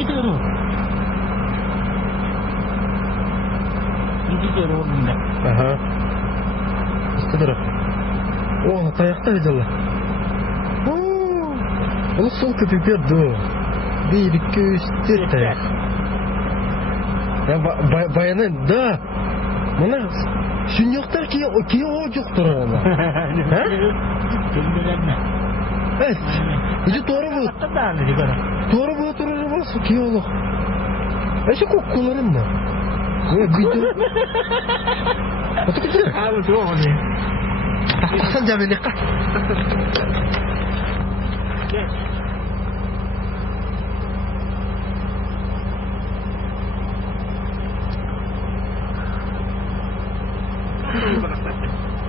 Itu. Itu bunda. Aha. İstedir. O tayakta gidiyorlar. Onu sol köpek verdi o. 1-2-3 tayak. Ya bayanın da. Bana şun yoktur ki o yoktur ona. Ha? Evet. İşte doğru bu. Doğru bu oturur varsa ki olur. Eşe kokkuların da. Böyle bir dur. Otur gidiyor. Abi doğru ne? Taksan cebine kal.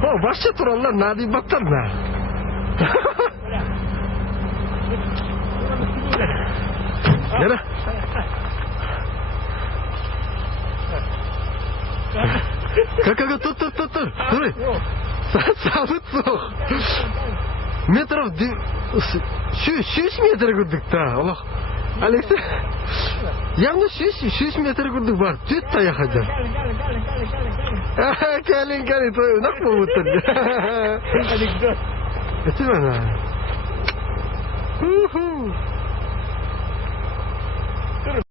O başça turallar nadi baktar na. Yara. Kaka tut. Dur. Sabit soğuk. Metrov şu metre gördük da Allah. Aleksa. Yalnız şu metre gördük var. Tüt tayak hacar. Kalin toy nak mı mutur? Anekdot. Gimana?